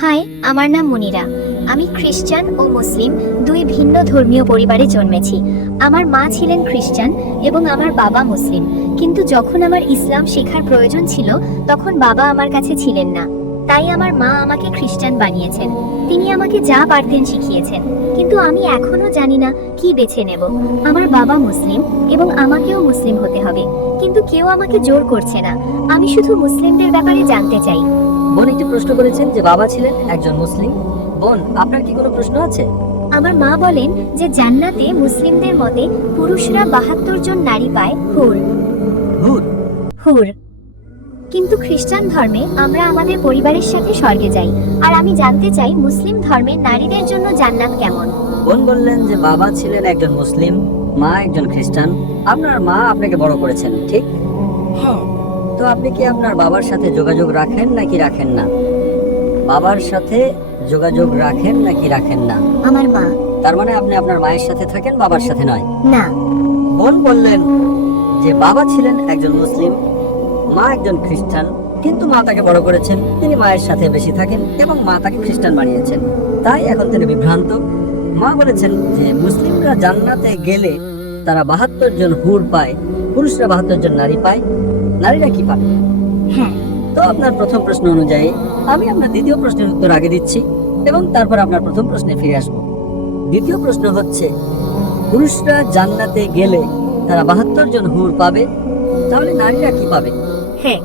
High, আমার নাম মুনিরা। আমি খ্রিস্টান ও মুসলিম দুই ভিন্ন ধর্মীয় পরিবারে জন্মেছি। আমার মা ছিলেন খ্রিস্টান এবং আমার বাবা মুসলিম, কিন্তু যখন আমার ইসলাম শেখার প্রয়োজন ছিল তখন বাবা আমার কাছে ছিলেন না। তাই আমার মা আমাকে খ্রিস্টান বানিয়েছেন। তিনি আমাকে যা পারতেন শিখিয়েছেন, কিন্তু আমি এখনো জানি না কি বেছে নেব। আমার বাবা মুসলিম এবং আমাকেও মুসলিম হতে হবে, কিন্তু কেউ আমাকে জোর করছে না। আমি শুধু মুসলিমদের ব্যাপারে জানতে চাই। বোন একটি প্রশ্ন করেছেন যে বাবা ছিলেন একজন মুসলিম। বোন, আপনার কি কোনো প্রশ্ন আছে? আমার মা বলেন যে জান্নাতে মুসলিমদের মতে পুরুষরা ৭২ জন নারী পায়, হুর। হুর। কিন্তু খ্রিস্টান ধর্মে আমরা আমাদের পরিবারের সাথে স্বর্গে যাই। আর আমি জানতে চাই মুসলিম ধর্মে নারীদের জন্য জান্নাত কেমন। বোন বললেন যে বাবা ছিলেন একজন মুসলিম, মা একজন খ্রিস্টান। আপনার মা আপনাকে বড় করেছেন, ঠিক? হ্যাঁ। তো আপনি কি আপনার বাবার সাথে যোগাযোগ রাখেন নাকি রাখেন না? বাবার সাথে যোগাযোগ রাখেন নাকি রাখেন না? আমার মা। তার মানে আপনি আপনার মায়ের সাথে থাকেন, বাবার সাথে নয়। না। বোন বললেন যে বাবা ছিলেন একজন মুসলিম, মা একজন খ্রিস্টান, কিন্তু মা তাকে বড় করেছেন, তিনি মায়ের সাথে বেশি থাকেন এবং মা তাকে খ্রিস্টান বানিয়েছেন। তাই এখন তিনি বিভ্রান্ত। মা বলেছেন যে মুসলিমরা জান্নাতে গেলে তারা ৭২ জন হুর পায়, পুরুষরা ৭২ জন নারী পায়। নারীরা কি পায়? হ্যাঁ। তো আপনার প্রথম প্রশ্ন অনুযায়ী আমি আপনার দ্বিতীয় প্রশ্নের উত্তর আগে দিচ্ছি এবং তারপর আপনার প্রথম প্রশ্নে ফিরে আসব। দ্বিতীয় প্রশ্ন হচ্ছে, পুরুষরা জান্নাতে গেলে তারা ৭২ জন হুর পাবে, তাহলে নারীরা কি পাবে? হ্যাঁ।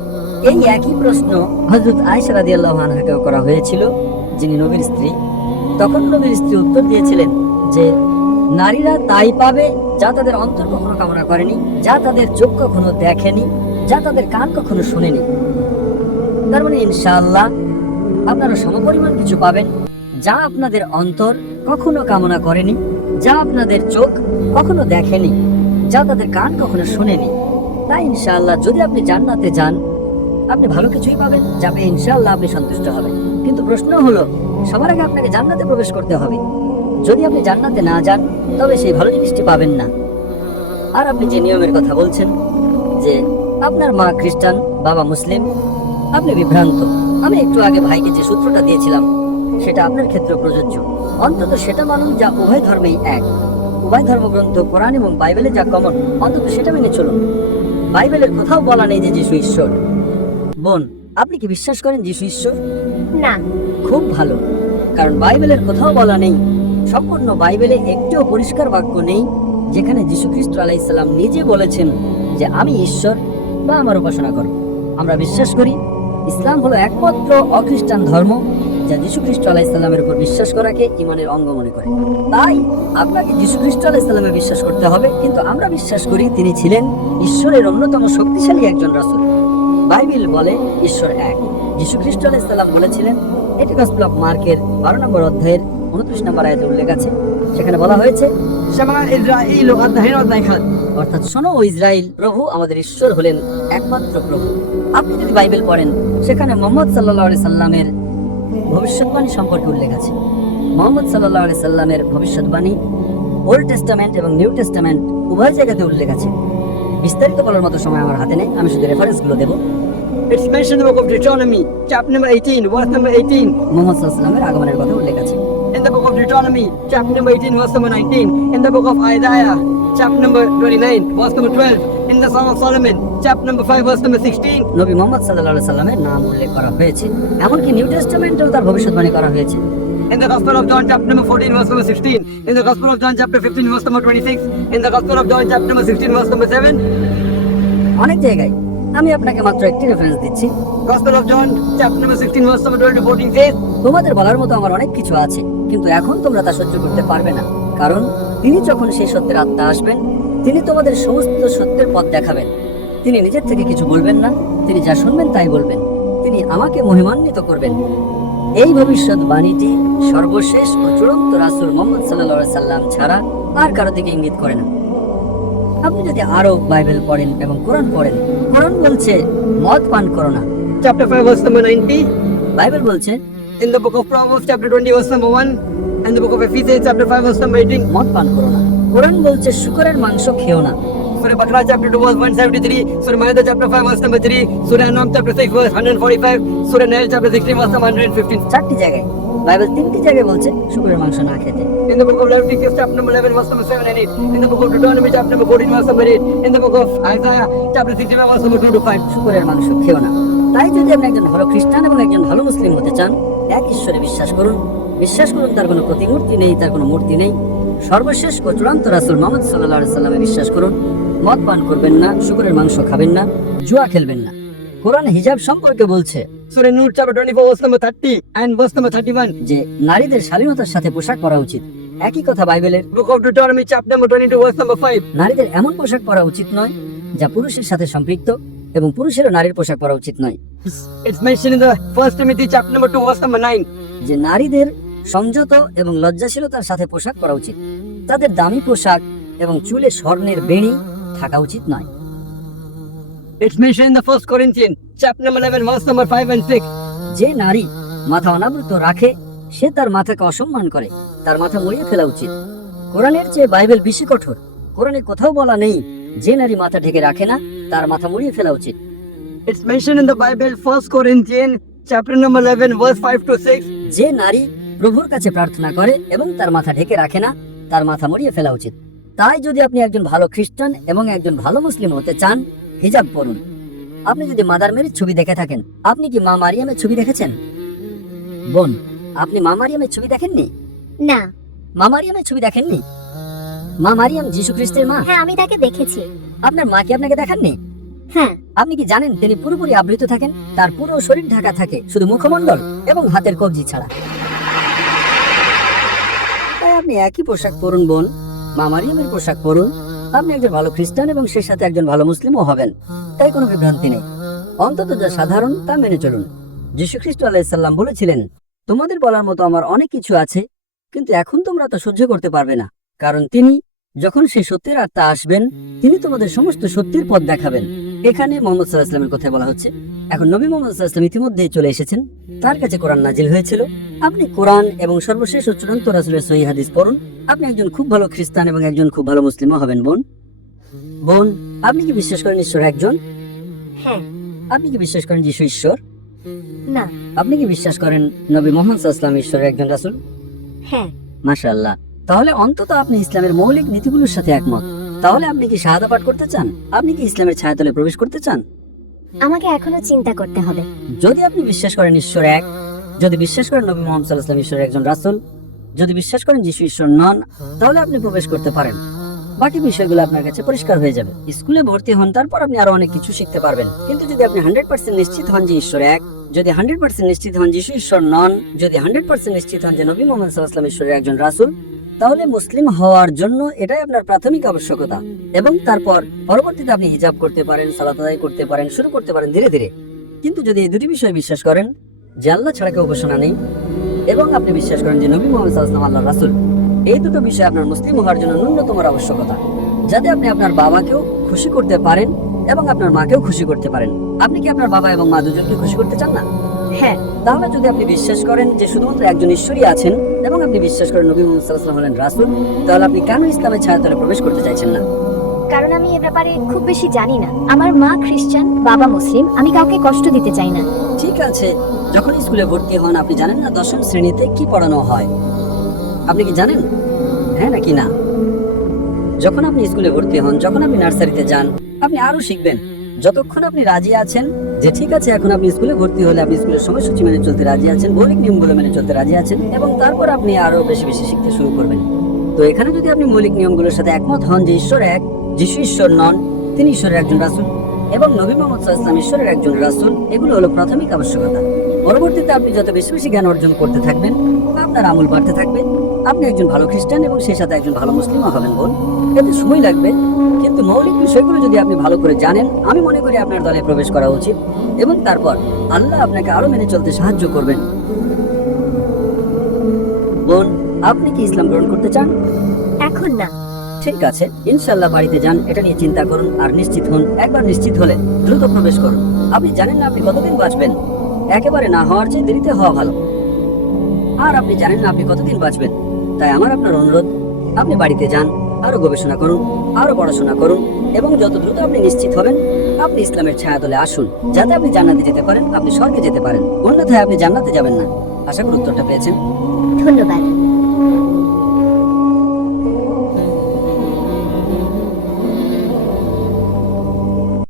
এই একই প্রশ্ন হযরত আয়েশা রাদিয়াল্লাহু আনহাকেও করা হয়েছিল, যিনি নবীর স্ত্রী। তখন নবীর স্ত্রী উত্তর দিয়েছিলেন যে নারীরা তাই পাবে যা তাদের অন্তর কখনো কামনা করেনি, যা তাদের চোখ কখনো দেখেনি, যা তাদের কান কখনো শুনেনি। তার মানে ইনশাআল্লাহ আপনারা সমপরিমাণ কিছু পাবেন যা আপনাদের অন্তর কখনো কামনা করেনি, যা আপনাদের চোখ কখনো দেখেনি, যা তাদের কান কখনো শুনেনি। তাই ইনশাআল্লাহ যদি আপনি জান্নাতে যান, আপনি ভালো কিছুই পাবেন, যাবে ইনশাআল্লাহ আপনি সন্তুষ্ট হবেন। কিন্তু প্রশ্ন হলো, সবার আগে আপনাকে জান্নাতে প্রবেশ করতে হবে। যদি আপনি জান্নাতে না যান তবে সেই ভালো জিনিসটি পাবেন না। আর আপনি যে নিয়মের কথা বলছেন যে আপনার মা খ্রিস্টান, বাবা মুসলিম, আপনি বিভ্রান্ত। আমি একটু আগে ভাইকে যে সূত্রটা দিয়েছিলাম সেটা আপনার ক্ষেত্রে প্রযোজ্য। অন্তত সেটা মানুন যা উভয় ধর্মেই এক। উভয় ধর্মগ্রন্থ কোরআন এবং বাইবেলে যা কমন, অন্তত সেটা মেনে চলুন। বাইবেলের কোথাও বলা নেই যে যিশু ঈশ্বর। বোন, আপনি কি বিশ্বাস করেন যিশু ঈশ্বর? না। খুব ভালো, কারণ বাইবেলের কোথাও বলা নেই, সম্পূর্ণ বাইবেলে একটিও পরিষ্কার বাক্য নেই যেখানে যীশু খ্রিস্ট আলাইহিস সালাম নিজে বলেছেন যে আমি ঈশ্বর বা আমার উপাসনা করো। আমরা বিশ্বাস করি ইসলাম হলো একমাত্র অখ্রিস্টান ধর্ম যা যীশু খ্রিস্ট আলাইহিস সালামের উপর বিশ্বাস করাকে ঈমানের অঙ্গ মনে করে। তাই আপনাকে যীশু খ্রিস্ট আলাইহিস সালামে বিশ্বাস করতে হবে, কিন্তু আমরা বিশ্বাস করি তিনি ছিলেন ঈশ্বরের অন্যতম শক্তিশালী একজন রাসূল। বাইবেল বলে ঈশ্বর এক। যীশু খ্রিস্ট আলাইহিস সালাম বলেছিলেন, এটি গসপেল অফ মার্কের 12 নম্বর অধ্যায়ের 29 নম্বর আয়াতে উল্লেখ আছে। সেখানে বলা হয়েছে, অর্থাৎ শোনো ও ইসরাইল, প্রভু আমাদের ঈশ্বর হলেন একমাত্র প্রভু। আপনি যদি বাইবেল পড়েন, সেখানে মুহাম্মদ সাল্লাল্লাহু আলাইহি সাল্লামের ভবিষ্যৎবাণী সম্পর্কে উল্লেখ আছে। মুহাম্মদ সাল্লাল্লাহু আলাইহি সাল্লামের ভবিষ্যৎবাণী ওল্ড টেস্টামেন্ট এবং নিউ টেস্টামেন্ট উভয় জায়গাতে উল্লেখ আছে। বিস্তারিত বলার মতো সময় আমার হাতে নেই, আমি শুধু রেফারেন্সগুলো দেব। It's mentioned in the book of Deuteronomy, chapter number 18, verse number 18. Muhammad সাল্লাল্লাহু আলাইহি সাল্লামের আগমনের কথা উল্লেখ আছে। In the book of Deuteronomy, chapter number 18, verse number 19. In the book of Isaiah, chapter number 29, verse number 12. In the Song of Solomon, chapter number 5, verse number 16. নবী মুহাম্মদ সাল্লাল্লাহু আলাইহি সাল্লামের নাম উল্লেখ করা হয়েছে। এমনকি নিউ টেস্টামেন্টেও তার ভবিষ্যৎবাণী করা হয়েছে। In the Gospel of John, chapter number 14, verse number 16. In the Gospel of John, chapter 15, verse number 26. In the Gospel of John, chapter number 16, verse number 7. অনেক জায়গায় আমি আপনাকে মাত্র একটি রেফারেন্স দিচ্ছি। Gospel of John, chapter number 16, verse number 12 to 14 says, তোমাদের বলার মতো আমার অনেক কিছু আছে, কিন্তু এখন তোমরা তা সহ্য করতে পারবে না, কারণ তিনি যখন সেই সত্যের আত্মা আসবেন, তিনি তোমাদের সমস্ত সত্যের পথ দেখাবেন। তিনি নিজের থেকে কিছু বলবেন না, তিনি যা শুনবেন তাই বলবেন। তিনি আমাকে মহিমান্বিত করবেন। এই ভবিষ্যৎবাণীটি সর্বশেষ ও চূড়ান্ত রাসূল মুহাম্মদ সাল্লাল্লাহু আলাইহি সাল্লাম ছাড়া আর কারো দিকে ইঙ্গিত করে না। আপনি যদি আরো বাইবেল পড়েন এবং কোরআন পড়েন, কোরআন বলছে মদ পান করো না। chapter 5, verse number 90. বাইবেল বলছে In the book of Proverbs, chapter 20, verse number 1. And the book of Ephesians, chapter 5, verse number 18. মদ পান করো না। কোরআন বলছে শূকরের মাংস খেও না। Surah Baqarah chapter 2 verse 173, Surah Ma'idah chapter 5 verse number 3, Surah An'am chapter 6 verse 145, Surah Nahl chapter 16 verse number 115. 4টি জায়গায় বাইবেল 3টি জায়গায় বলছে শুকরের মাংস না খেতে। In the book of Leviticus chapter number 11 verse number 7 and 8, in the book of Deuteronomy chapter number 14 verse number 8, in the book of Isaiah chapter 65 verse number 2 to 5. শুকরের মাংস খেও না। তাই যদি আপনি একজন ভালো খ্রিস্টান এবং একজন ভালো মুসলিম হতে চান, এক ঈশ্বরে বিশ্বাস করুন, তার কোনো প্রতিমূর্তি নেই, তার কোনো মূর্তি নেই। সর্বশেষ ও চূড়ান্ত রাসূল মুহাম্মদ সাল্লাল্লাহু আলাইহি সাল্লামে বিশ্বাস করুন। মদ পান করবেন না, শুকরের মাংস খাবেন না, জুয়া খেলবেন না। কোরআন হিজাব সম্পর্কে বলছে Surah Nur chapter 24 verse number 30 and verse number 31. যে নারীদের শালীনতার সাথে পোশাক পরা উচিত। একই কথা বাইবেলের Book of Deuteronomy chapter number 22 verse number 5. নারীদের এমন পোশাক পরা উচিত নয় যা পুরুষের সাথে সম্পৃক্ত, এবং পুরুষেরও নারীর পোশাক পরা উচিত নয়। It's mentioned in the 1 Timothy chapter number 2 verse number 9. যে নারীদের সংযত এবং লজ্জাশীলতার সাথে পোশাক পরা উচিত। তাদের দামি পোশাক এবং চুলে স্বর্ণের বেণী থাকা উচিত নয়। It's mentioned in the 1 Corinthians chapter number 11 verse number 5 and 6. যে নারী মাথা অনাবৃত রাখে সে তার মাথাকে অসম্মান করে, তার মাথা মুড়িয়ে ফেলা উচিত। কোরআনের চেয়ে বাইবেল বেশি কঠোর। কোরআনে কোথাও বলা নেই যে নারী মাথা ঢেকে রাখে না তার মাথা মুড়িয়ে ফেলা উচিত। It's mentioned in the Bible 1 Corinthians chapter number 11 verse 5 to 6. যে নারী প্রভুর কাছে প্রার্থনা করে এবং তার মাথা ঢেকে রাখে না তার মাথা মুড়িয়ে ফেলা উচিত। তাই যদি আপনি একজন ভালো খ্রিস্টান এবং একজন ভালো মুসলিম হতে চান, হিজাব পরুন। আপনি যদি মাদার মেরির ছবি দেখে থাকেন, আপনি কি মা মারিয়ামের ছবি দেখেছেন? বোন, আপনি মা মারিয়ামের ছবি দেখেননি? না। মা মারিয়ামের ছবি দেখেননি? মা মারিয়াম যীশু খ্রিস্টের মা। হ্যাঁ, আমি তাকে দেখেছি। আপনার মা কি আপনাকে দেখাননি? হ্যাঁ। আপনি কি জানেন তিনি পুরোপুরি আবৃত থাকেন? তার পুরো শরীর ঢাকা থাকে শুধু মুখমণ্ডল এবং হাতের কবজি ছাড়া। তাই আপনি একই পোশাক পরুন বোন, মা মারিয়ামের পোশাক পরুন। আপনি একজন ভালো খ্রিস্টান এবং সেই সাথে একজন ভালো মুসলিমও হবেন। তাই কোনো বিভ্রান্তি নেই। অন্তত যা সাধারণ তা মেনে চলুন। যীশু খ্রিস্ট আলাইহিস সালাম বলেছিলেন, তোমাদের বলার মতো আমার অনেক কিছু আছে, কিন্তু এখন তোমরা তা সহ্য করতে পারবে না, কারণ তিনি যখন সেই সত্যের আত্মা আসবেন তিনি তোমাদের সমস্ত সত্যের পথ দেখাবেন। এখানে মুহাম্মদ সাল্লাল্লাহু আলাইহি ওয়াসাল্লামের কথা বলা হচ্ছে। এখন নবী মুহাম্মদ সাল্লাল্লাহু আলাইহি ওয়াসাল্লাম ইতিমধ্যেই চলে এসেছেন, তার কাছে কোরআন নাজিল হয়েছিল। আপনি কোরআন এবং সর্বশেষ ও চূড়ান্ত রাসূলের সহিহ হাদিস পড়ুন। আপনি একজন খুব ভালো খ্রিস্টান এবং একজন খুব ভালো মুসলিমও হবেন বোন। বোন, আপনি কি বিশ্বাস করেন ঈশ্বর একজন? হ্যাঁ। আপনি কি বিশ্বাস করেন যিশু ঈশ্বর? না। আপনি কি বিশ্বাস করেন নবী মুহাম্মদ সাল্লাল্লাহু আলাইহি ওয়াসাল্লাম ঈশ্বরের একজন রাসূল? হ্যাঁ। মাশাআল্লাহ। তাহলে অন্তত আপনি ইসলামের মৌলিক নীতিগুলোর সাথে একমত। তাহলে আপনি কি শাহাদা পাঠ করতে চান? আপনি কি ইসলামের ছায়াতলে প্রবেশ করতে চান? আমাকে এখনো চিন্তা করতে হবে। যদি আপনি বিশ্বাস করেন ঈশ্বর এক, যদি বিশ্বাস করেন নবী মুহাম্মদ সাল্লাল্লাহু আলাইহি ওয়াসাল্লাম ঈশ্বরের একজন রাসূল, যদি বিশ্বাস করেন যিশু ঈশ্বর নন, তাহলে আপনি প্রবেশ করতে পারেন। বাকি বিষয়গুলো আপনার কাছে পরিষ্কার হয়ে যাবে। স্কুলে ভর্তি হন, তারপর আপনি আরো অনেক কিছু শিখতে পারবেন। কিন্তু যদি আপনি 100% নিশ্চিত হন যে ঈশ্বর এক, যদি 100% নিশ্চিত হন যিশু ঈশ্বর নন, যদি 100% নিশ্চিত হন যে নবী মুহাম্মদ সাল্লাল্লাহু আলাইহি ওয়াসাল্লাম ঈশ্বরের একজন রাসূল, তাহলে মুসলিম হওয়ার জন্য এটাই আপনার প্রাথমিক আবশ্যকতা। এবং তারপর পরবর্তীতে আপনি হিজাব করতে পারেন, সালাত আদায় করতে পারেন, শুরু করতে পারেন ধীরে ধীরে। কিন্তু যদি এই দুটি বিষয় বিশ্বাস করেন যে আল্লাহ ছাড়া কেউ উপাসনা নেই, এবং আপনি বিশ্বাস করেন যে নবী মুহাম্মদ সাল্লাল্লাহু আলাইহি ওয়াসাল্লাম আল্লাহর রাসূল, এই দুটো বিষয় আপনার মুসলিম হওয়ার জন্য ন্যূনতম আবশ্যকতা, যাতে আপনি আপনার বাবাকেও খুশি করতে পারেন এবং আপনার মাকেও খুশি করতে পারেন। আপনি কি আপনার বাবা এবং মা দুজনকে খুশি করতে চান না? হ্যাঁ। তাহলে যদি আপনি বিশ্বাস করেন যে শুধুমাত্র একজন ঈশ্বরই আছেন এবং আপনি বিশ্বাস করেন নবী মুহাম্মদ সাল্লাল্লাহু আলাইহি ওয়াসাল্লাম হলেন রাসূল, তাহলে আপনি কেন ইসলামের ছায়াতলে প্রবেশ করতে চাইছেন না? কারণ আমি এ ব্যাপারে খুব বেশি জানি না। আমার মা খ্রিস্টান, বাবা মুসলিম, আমি কাউকে কষ্ট দিতে চাই না। ঠিক আছে, যখন স্কুলে ভর্তি হন আপনি জানেন না 10ম শ্রেণীতে কি পড়ানো হয়? আপনি কি জানেন? হ্যাঁ নাকি না? যখন আপনি স্কুলে ভর্তি হন, যখন আপনি নার্সারিতে যান, আপনি আরো শিখবেন। যতক্ষণ আপনি রাজি আছেন যে ঠিক আছে এখন আপনি স্কুলে ভর্তি হলে আপনি স্কুলের সময়সূচি মেনে চলতে রাজি আছেন, মৌলিক নিয়মগুলো মেনে চলতে রাজি আছেন, এবং তারপর আপনি আরো বেশি বেশি শিখতে শুরু করবেন। তো এখানে যদি আপনি মৌলিক নিয়মগুলোর সাথে একমত হন যে ঈশ্বর এক, যিশু ঈশ্বর নন, তিনি ঈশ্বরের একজন রাসূল, এবং নবী মুহাম্মদ সাল্লাল্লাহু আলাইহি ওয়াসাল্লাম ঈশ্বরের একজন রাসূল, এগুলো হলো প্রাথমিক আবশ্যকতা। পরবর্তীতে আপনি যত বেশি বেশি জ্ঞান অর্জন করতে থাকবেন, আপনার আমল বাড়তে থাকবে, আপনি একজন ভালো খ্রিস্টান এবং সেই সাথে একজন ভালো মুসলিমও হবেন বোন। এতে সময় লাগবে, কিন্তু মৌলিক বিষয়গুলো যদি আপনি ভালো করে জানেন, আমি মনে করি আপনার দলে প্রবেশ করা উচিত, এবং তারপর আল্লাহ আপনাকে আরো মেনে চলতে সাহায্য করবেন। বোন, আপনি কি ইসলাম গ্রহণ করতে চান? এখন না। ঠিক আছে, ইনশাআল্লাহ বাড়িতে যান, এটা নিয়ে চিন্তা করুন আর নিশ্চিত হন। একবার নিশ্চিত হলে দ্রুত প্রবেশ করুন। আপনি জানেন না আপনি কতদিন বাঁচবেন, একেবারে না হওয়ার চেয়ে দেরিতে হওয়া ভালো। আর আপনি জানেন না আপনি কতদিন বাঁচবেন, তাই আমার আপনার অনুরোধ, আপনি বাড়িতে যান, আরো গবেষণা করুন, আরো পড়াশোনা করুন, এবং যত দ্রুত আপনি নিশ্চিত হবেন আপনি ইসলামের ছায়াতলে আসুন, যাতে আপনি জান্নাতে যেতে পারেন, আপনি স্বর্গে যেতে পারেন, অন্যথায় আপনি জান্নাতে যাবেন না। আশা করি উত্তরটা পেয়েছেন। ধন্যবাদ।